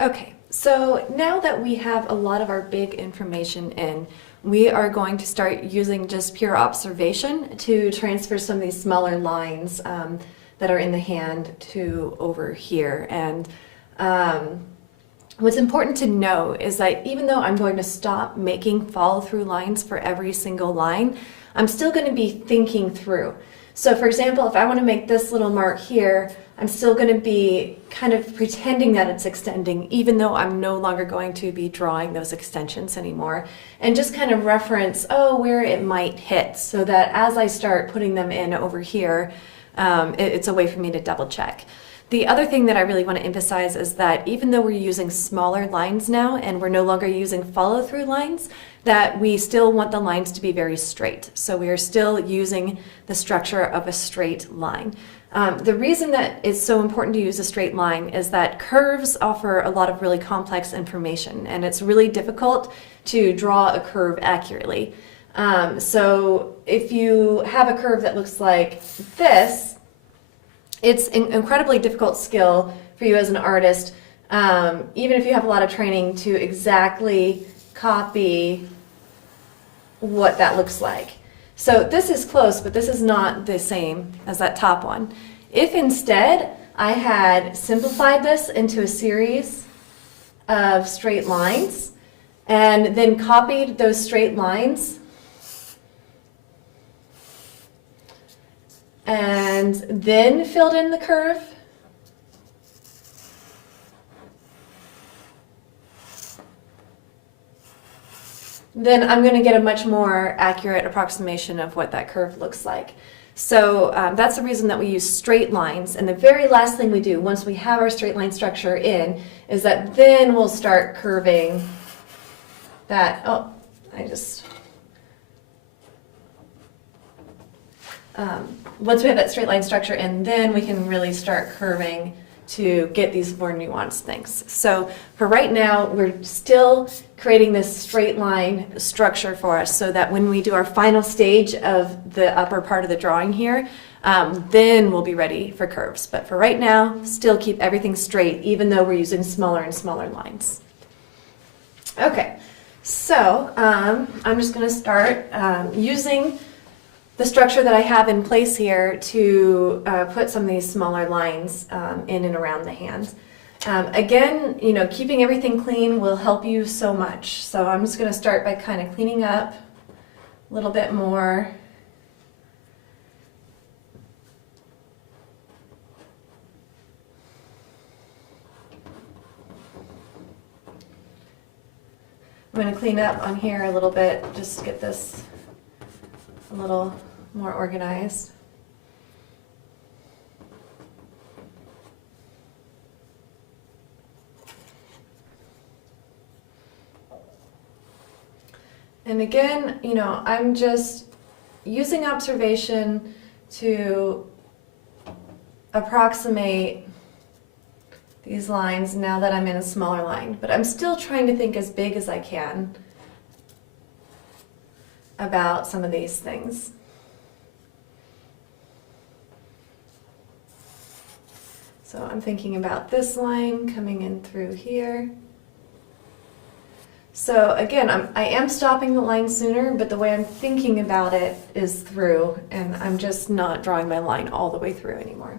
Okay, so now that we have a lot of our big information in, we are going to start using just pure observation to transfer some of these smaller lines that are in the hand to over here. And what's important to know is that even though I'm going to stop making follow-through lines for every single line, I'm still going to be thinking through. So for example, if I want to make this little mark here, I'm still going to be kind of pretending that it's extending, even though I'm no longer going to be drawing those extensions anymore, and just kind of reference, oh, where it might hit, so that as I start putting them in over here, it's a way for me to double check. The other thing that I really want to emphasize is that even though we're using smaller lines now and we're no longer using follow-through lines, that we still want the lines to be very straight. So we are still using the structure of a straight line. The reason that it's so important to use a straight line is that curves offer a lot of really complex information, and it's really difficult to draw a curve accurately. So if you have a curve that looks like this, it's an incredibly difficult skill for you as an artist, even if you have a lot of training, to exactly copy what that looks like. So this is close, but this is not the same as that top one. If instead I had simplified this into a series of straight lines and then copied those straight lines and then filled in the curve, then I'm going to get a much more accurate approximation of what that curve looks like. So that's the reason that we use straight lines. And the very last thing we do once we have our straight line structure in is that then we'll start curving that. Oh, once we have that straight line structure in, then we can really start curving to get these more nuanced things. So for right now, we're still creating this straight line structure for us so that when we do our final stage of the upper part of the drawing here, then we'll be ready for curves. But for right now, still keep everything straight, even though we're using smaller and smaller lines. Okay, so I'm just going to start using the structure that I have in place here to put some of these smaller lines in and around the hand. Again, keeping everything clean will help you so much. So I'm just going to start by kind of cleaning up a little bit more. I'm going to clean up on here a little bit, just to get this a little more organized. And again, I'm just using observation to approximate these lines now that I'm in a smaller line, but I'm still trying to think as big as I can about some of these things. So I'm thinking about this line coming in through here. So again, I am stopping the line sooner, but the way I'm thinking about it is through, and I'm just not drawing my line all the way through anymore.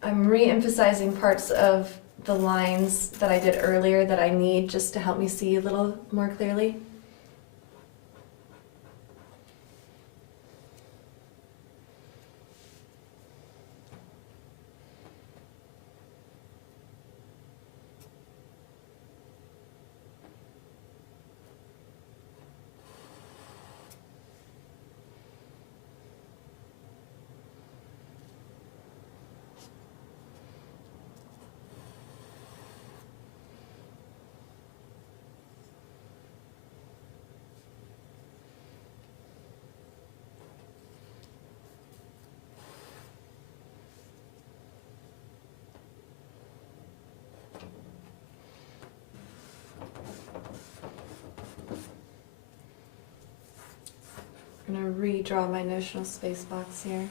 I'm re-emphasizing parts of the lines that I did earlier that I need just to help me see a little more clearly. I'm going to redraw my notional space box here.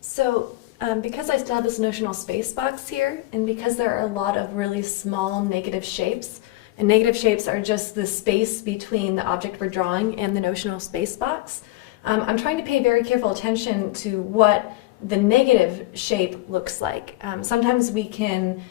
So because I still have this notional space box here, and because there are a lot of really small negative shapes, and negative shapes are just the space between the object we're drawing and the notional space box, I'm trying to pay very careful attention to what the negative shape looks like. Sometimes we can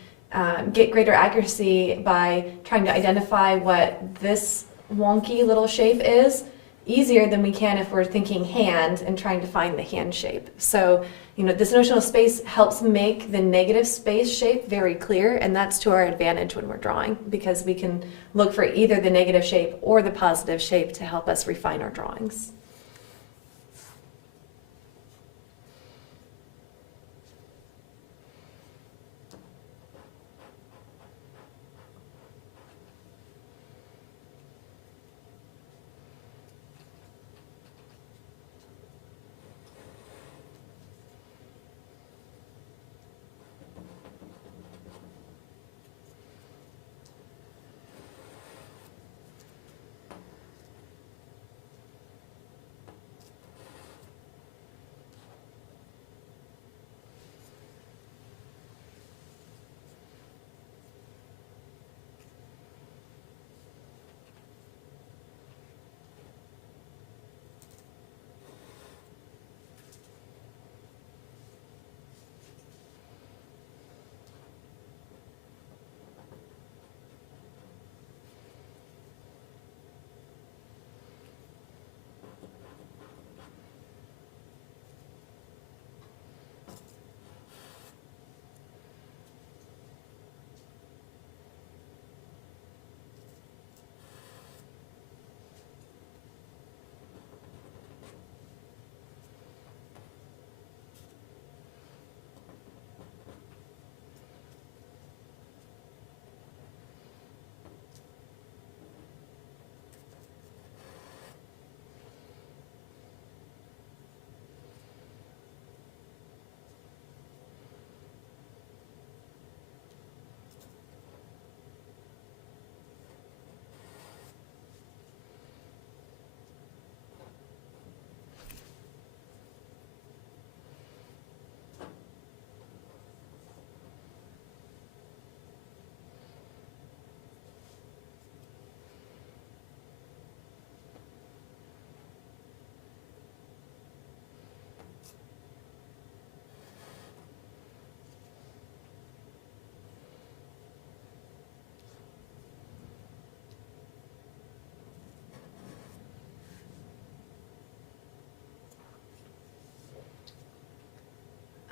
get greater accuracy by trying to identify what this wonky little shape is easier than we can if we're thinking hand and trying to find the hand shape. So, this notional space helps make the negative space shape very clear, and that's to our advantage when we're drawing, because we can look for either the negative shape or the positive shape to help us refine our drawings.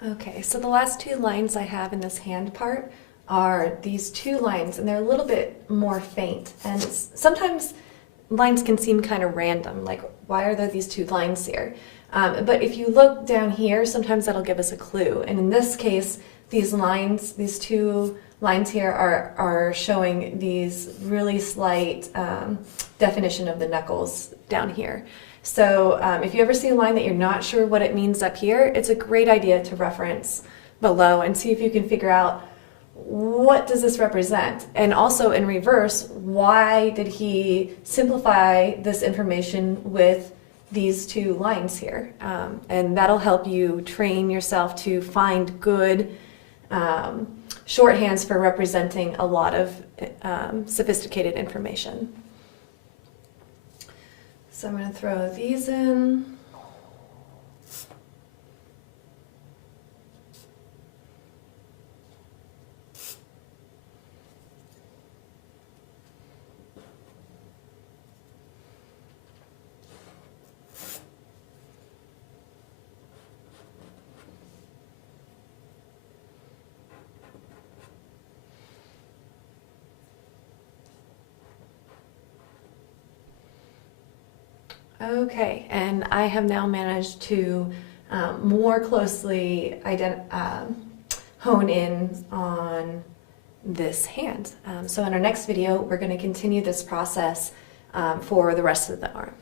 Okay, so the last two lines I have in this hand part are these two lines, and they're a little bit more faint. And sometimes lines can seem kind of random, like why are there these two lines here? But if you look down here, sometimes that'll give us a clue. And in this case, these lines, these two lines here are showing these really slight definition of the knuckles down here. So if you ever see a line that you're not sure what it means up here, it's a great idea to reference below and see if you can figure out what does this represent. And also in reverse, why did he simplify this information with these two lines here? And that'll help you train yourself to find good shorthands for representing a lot of sophisticated information. So I'm going to throw these in. Okay, and I have now managed to more closely hone in on this hand. So in our next video, we're going to continue this process for the rest of the arm.